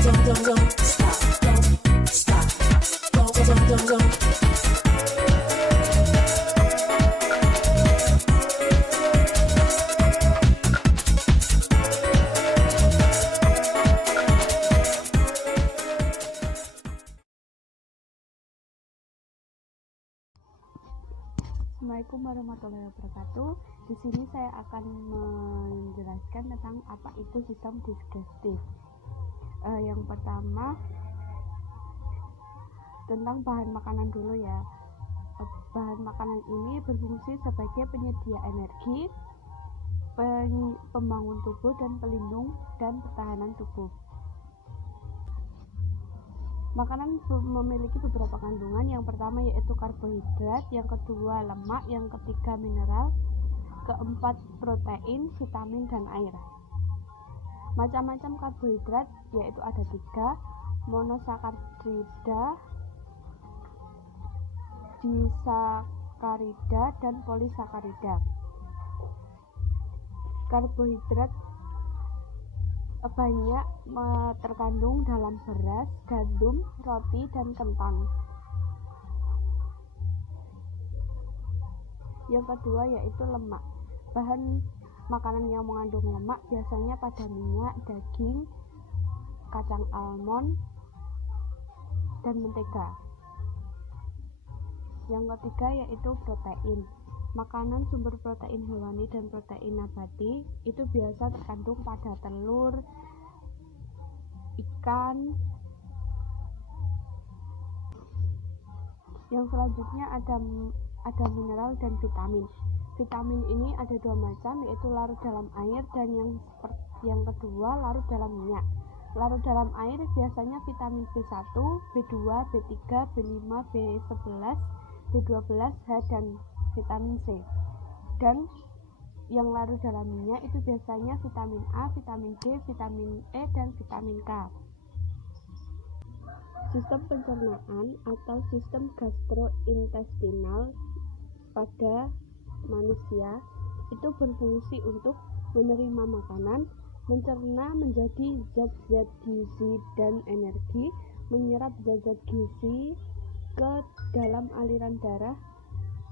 Assalamualaikum warahmatullahi wabarakatuh. Di sini saya akan menjelaskan tentang apa itu sistem digestif. Yang pertama tentang bahan makanan dulu ya. Bahan makanan ini berfungsi sebagai penyedia energi, pembangun tubuh dan pelindung dan pertahanan tubuh. Makanan memiliki beberapa kandungan. Yang pertama yaitu karbohidrat, yang kedua lemak, yang ketiga mineral, keempat protein, vitamin, dan air. Macam-macam karbohidrat yaitu ada 3, monosakarida, disakarida, dan polisakarida. Karbohidrat banyak terkandung dalam beras, gandum, roti, dan kentang. Yang kedua yaitu lemak. Bahan makanan yang mengandung lemak biasanya pada minyak, daging, kacang almond, dan mentega. Yang ketiga yaitu protein. Makanan sumber protein hewani dan protein nabati itu biasa terkandung pada telur, ikan. Yang selanjutnya ada mineral dan vitamin. Vitamin ini ada 2 macam, yaitu larut dalam air dan yang kedua larut dalam minyak. Larut dalam air biasanya vitamin B1, B2, B3, B5, B11, B12, H, dan vitamin C. Dan yang larut dalam minyak itu biasanya vitamin A, vitamin D, vitamin E, dan vitamin K. Sistem pencernaan atau sistem gastrointestinal pada manusia itu berfungsi untuk menerima makanan, mencerna menjadi zat-zat gizi dan energi, menyerap zat-zat gizi ke dalam aliran darah,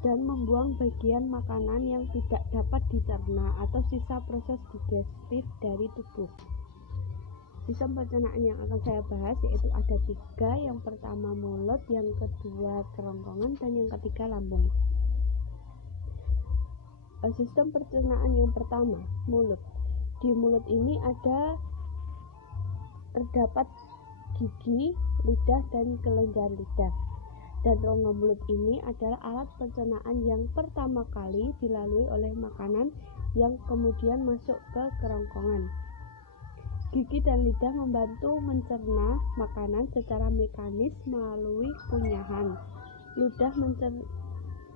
dan membuang bagian makanan yang tidak dapat dicerna atau sisa proses digestif dari tubuh. Sistem pencernaan yang akan saya bahas yaitu ada 3, yang pertama mulut, yang kedua kerongkongan, dan yang ketiga lambung. Sistem pencernaan yang pertama, mulut. Di mulut ini terdapat gigi, lidah, dan kelenjar lidah. Dan rongga mulut ini adalah alat pencernaan yang pertama kali dilalui oleh makanan yang kemudian masuk ke kerongkongan. Gigi dan lidah membantu mencerna makanan secara mekanis melalui kunyahan. Lidah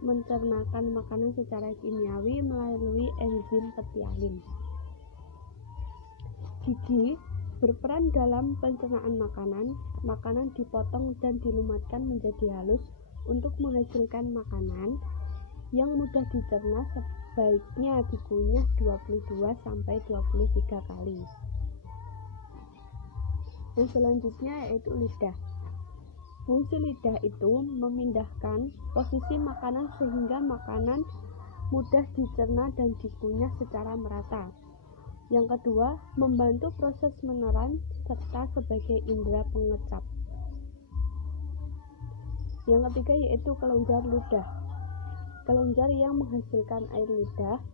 mencernakan makanan secara kimiawi melalui enzim petialin. Gigi berperan dalam pencernaan makanan. Makanan dipotong dan dilumatkan menjadi halus untuk menghasilkan makanan yang mudah dicerna. Sebaiknya dikunyah 22-23 kali. Yang selanjutnya yaitu lidah. Fungsi lidah itu memindahkan posisi makanan sehingga makanan mudah dicerna dan dikunyah secara merata. Yang kedua, membantu proses meneran serta sebagai indera pengecap. Yang ketiga yaitu kelenjar ludah. Kelenjar yang menghasilkan air ludah,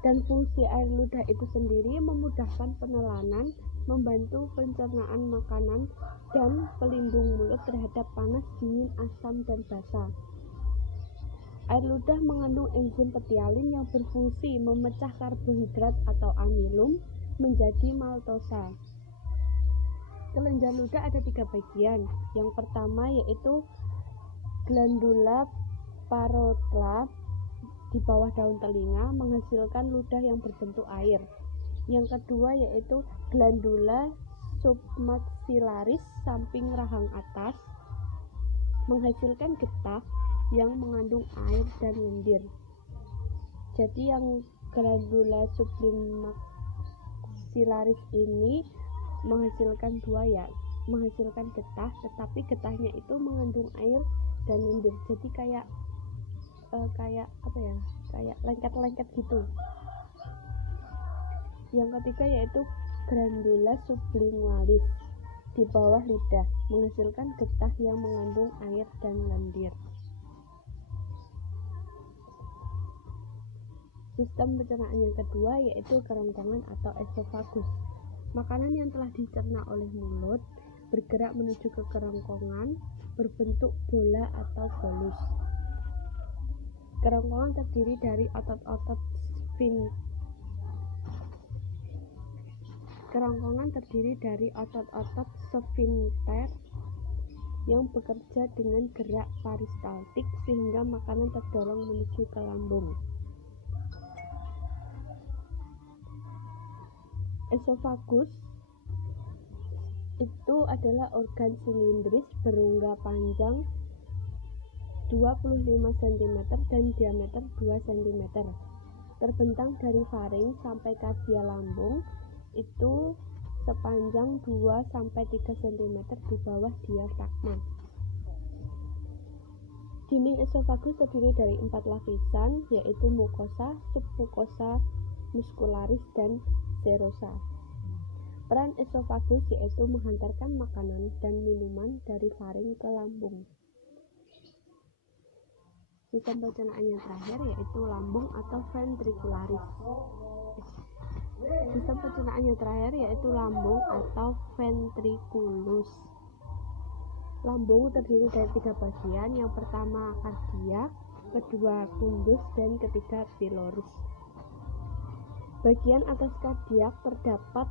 dan fungsi air ludah itu sendiri memudahkan penelanan, membantu pencernaan makanan, dan pelindung mulut terhadap panas, dingin, asam, dan basah. Air ludah mengandung enzim petialin yang berfungsi memecah karbohidrat atau amilum menjadi maltosa. Kelenjar ludah ada 3 bagian. Yang pertama yaitu glandula parotida di bawah daun telinga menghasilkan ludah yang berbentuk air. Yang kedua yaitu glandula submaxillaris samping rahang atas menghasilkan getah yang mengandung air dan lendir. Jadi yang glandula submaxillaris ini menghasilkan buaya, menghasilkan getah, tetapi getahnya itu mengandung air dan lendir, jadi kayak lengket-lengket gitu. Yang ketiga yaitu glandula sublingualis di bawah lidah, menghasilkan getah yang mengandung air dan lendir. Sistem pencernaan yang kedua yaitu kerongkongan atau esofagus. Makanan yang telah dicerna oleh mulut bergerak menuju ke kerongkongan berbentuk bola atau bolus. Kerongkongan terdiri dari otot-otot sfinkter yang bekerja dengan gerak peristaltik sehingga makanan terdorong menuju ke lambung. Esofagus itu adalah organ silindris berongga panjang 25 cm dan diameter 2 cm. Terbentang dari faring sampai kardia lambung itu sepanjang 2-3 cm di bawah diafragma. Dinding esofagus terdiri dari 4 lapisan, yaitu mukosa, submukosa, muscularis, dan serosa. Peran esofagus yaitu menghantarkan makanan dan minuman dari faring ke lambung. Sistem pencernaan yang terakhir yaitu lambung atau ventricularis. Sistem pencernaan yang terakhir yaitu lambung atau ventriculus. Lambung terdiri dari 3 bagian, yang pertama kardiak, kedua fundus, dan ketiga pylorus. Bagian atas kardiak terdapat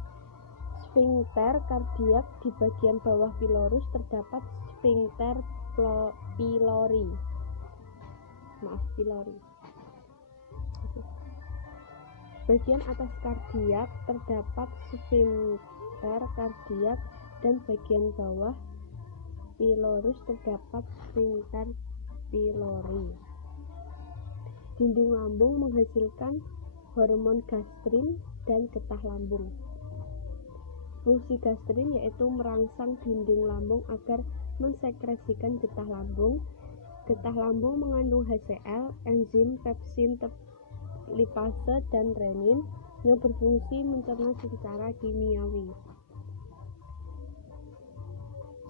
sphincter kardiak, di bagian bawah pylorus terdapat sphincter pylori. Bagian atas kardiak terdapat sphincter kardiak dan bagian bawah pylorus terdapat sphincter pylori. Dinding lambung menghasilkan hormon gastrin dan getah lambung. Fungsi gastrin yaitu merangsang dinding lambung agar mensekresikan getah lambung. Getah lambung mengandung HCl, enzim pepsin lipase, dan renin yang berfungsi mencerna secara kimiawi.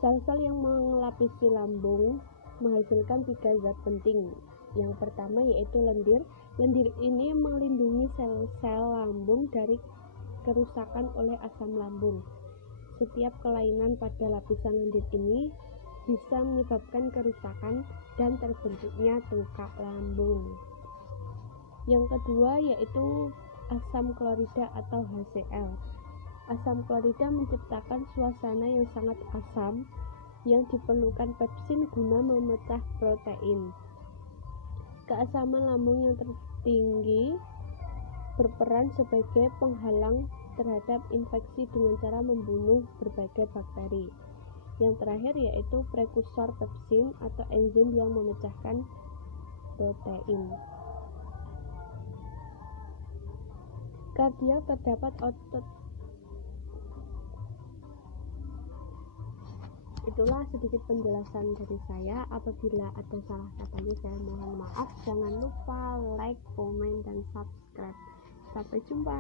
Sel-sel yang melapisi lambung menghasilkan 3 zat penting. Yang pertama yaitu lendir. Lendir ini melindungi sel-sel lambung dari kerusakan oleh asam lambung. Setiap kelainan pada lapisan lendir ini bisa menyebabkan kerusakan dan terbentuknya tungkak lambung. Yang kedua yaitu asam klorida atau HCl. Asam klorida menciptakan suasana yang sangat asam yang diperlukan pepsin guna memecah protein. Keasaman lambung yang tertinggi berperan sebagai penghalang terhadap infeksi dengan cara membunuh berbagai bakteri. Yang terakhir yaitu prekursor pepsin atau enzim yang memecahkan protein. Kardiak terdapat otot. Itulah sedikit penjelasan dari saya. Apabila ada salah katanya saya mohon maaf. Jangan lupa like, komen, dan subscribe. Sampai jumpa.